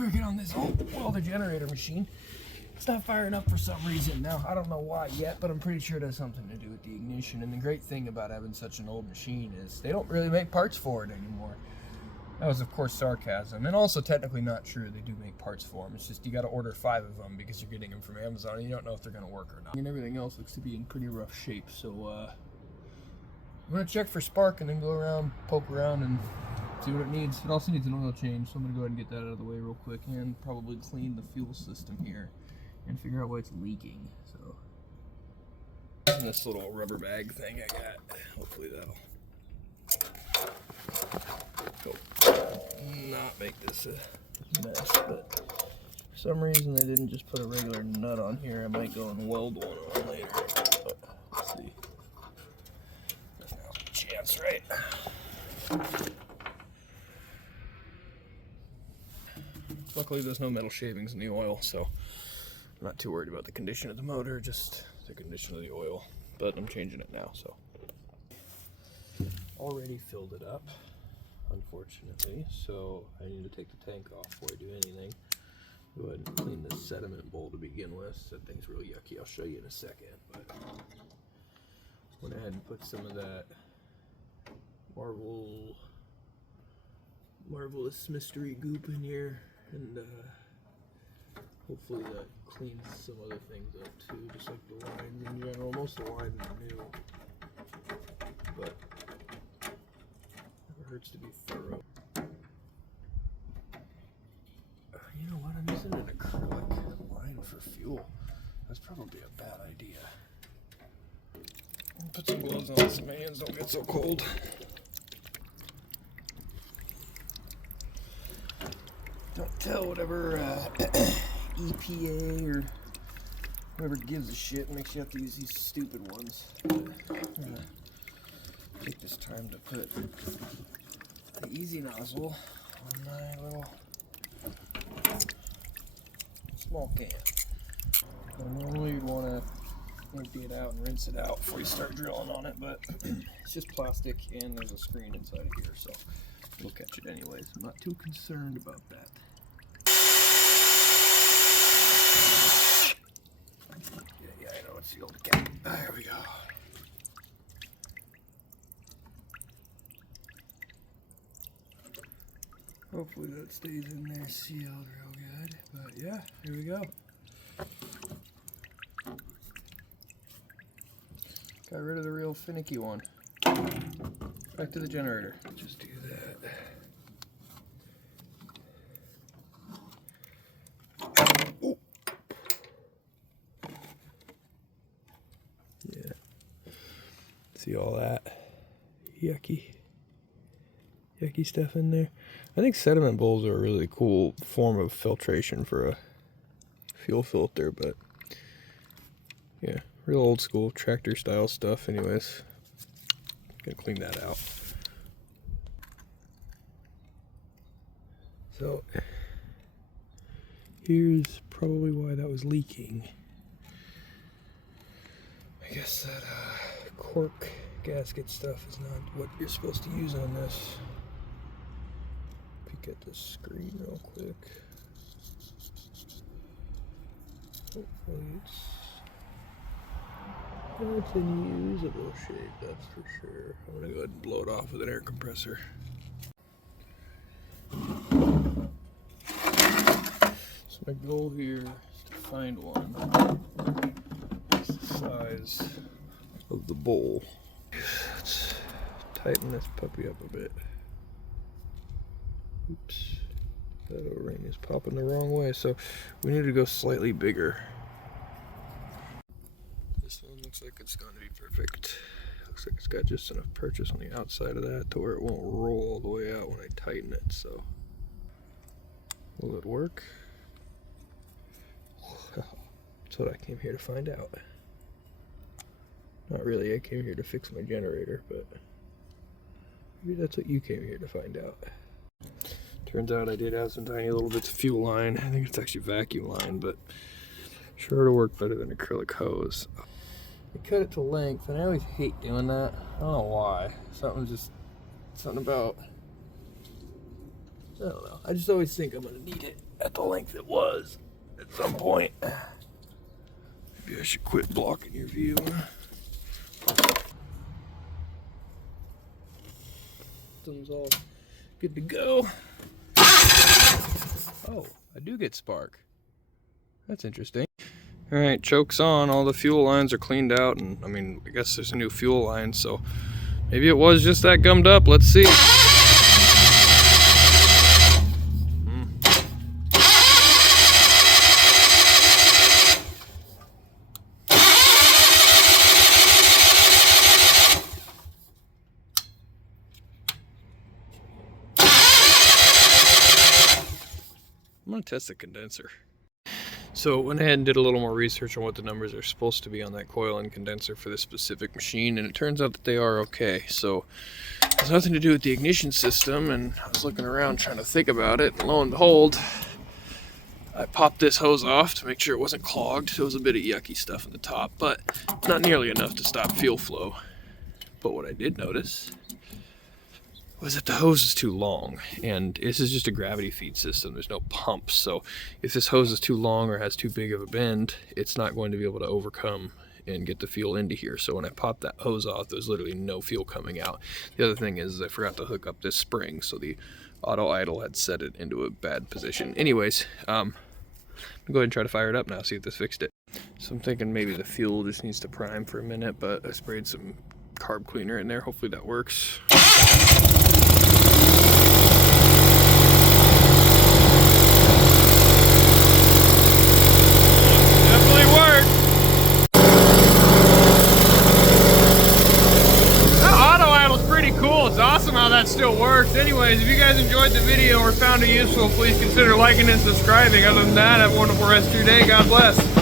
working on this old Welder generator machine. It's not firing up for some reason. Now, I don't know why yet, but I'm pretty sure it has something to do with the ignition. And the great thing about having such an old machine is they don't really make parts for it anymore. That was, of course, sarcasm. And also technically not true. They do make parts for them. It's just you got to order 5 of them because you're getting them from Amazon and you don't know if they're going to work or not. And everything else looks to be in pretty rough shape. So I'm going to check for spark and then go around, poke around, and see what it needs. It also needs an oil change, so I'm going to go ahead and get that out of the way real quick and probably clean the fuel system here and figure out why it's leaking. So, and this little rubber bag thing I got, hopefully that'll help not make this a mess. But for some reason they didn't just put a regular nut on here. I might go and weld one on later. But let's see. There's no chance, right? Luckily there's no metal shavings in the oil, so I'm not too worried about the condition of the motor, just the condition of the oil. But I'm changing it now, so. Already filled it up, unfortunately, so I need to take the tank off before I do anything. Go ahead and clean this sediment bowl to begin with. That thing's real yucky, I'll show you in a second. But went ahead and put some of that marvelous mystery goop in here, and hopefully that cleans some other things up too, just like the lines in general. Most of the lines are new, but never hurts to be thorough. You know what, I'm using an acrylic line for fuel. That's probably a bad idea. I'll put some gloves on so my hands don't get so cold. Don't tell whatever EPA or whoever gives a shit makes you have to use these stupid ones. I'm gonna take this time to put the easy nozzle on my little small can. Normally you'd want to empty it out and rinse it out before you start drilling on it, but it's just plastic and there's a screen inside of here, so we'll catch it anyways. I'm not too concerned about that. Yeah, I know it's the old cap. There we go. Hopefully that stays in there sealed real good. But yeah, here we go. Got rid of the real finicky one. Back to the generator. Just do that. Oh. Yeah. See all that yucky stuff in there. I think sediment bowls are a really cool form of filtration for a fuel filter, but yeah, real old school tractor style stuff. Anyways, gonna clean that out. So here's probably why that was leaking. I guess that cork gasket stuff is not what you're supposed to use on this. Peek at the screen real quick. Hopefully it's in usable shape, that's for sure. I'm gonna go ahead and blow it off with an air compressor. So my goal here is to find one that's the size of the bowl. Let's tighten this puppy up a bit. Oops, that O-ring is popping the wrong way, so we need to go slightly bigger. This one looks like it's going to be perfect. Looks like it's got just enough purchase on the outside of that to where it won't roll all the way out when I tighten it, so will it work? That's what I came here to find out. Not really, I came here to fix my generator, but maybe that's what you came here to find out. Turns out I did have some tiny little bits of fuel line. I think it's actually vacuum line, but sure to work better than acrylic hose. I cut it to length, and I always hate doing that. I don't know why. Something about, I don't know. I just always think I'm gonna need it at the length it was at some point. Maybe I should quit blocking your view. Systems all good to go. Oh, I do get spark. That's interesting. All right, choke's on. All the fuel lines are cleaned out, and I mean, I guess there's a new fuel line, so maybe it was just that gummed up. Let's see. I'm gonna test the condenser. So went ahead and did a little more research on what the numbers are supposed to be on that coil and condenser for this specific machine, and it turns out that they are okay. So it has nothing to do with the ignition system, and I was looking around trying to think about it, and lo and behold, I popped this hose off to make sure it wasn't clogged. There was a bit of yucky stuff in the top, but not nearly enough to stop fuel flow. But what I did notice was that the hose is too long, and this is just a gravity feed system. There's no pumps, so if this hose is too long or has too big of a bend, it's not going to be able to overcome and get the fuel into here. So when I popped that hose off, there's literally no fuel coming out. The other thing is I forgot to hook up this spring, so the auto idle had set it into a bad position. Anyways, I'm gonna go ahead and try to fire it up now, see if this fixed it. So I'm thinking maybe the fuel just needs to prime for a minute, but I sprayed some carb cleaner in there. Hopefully that works. Definitely worked. That auto idle's pretty cool. It's awesome how that still works. Anyways, if you guys enjoyed the video or found it useful, please consider liking and subscribing. Other than that, have a wonderful rest of your day. God bless.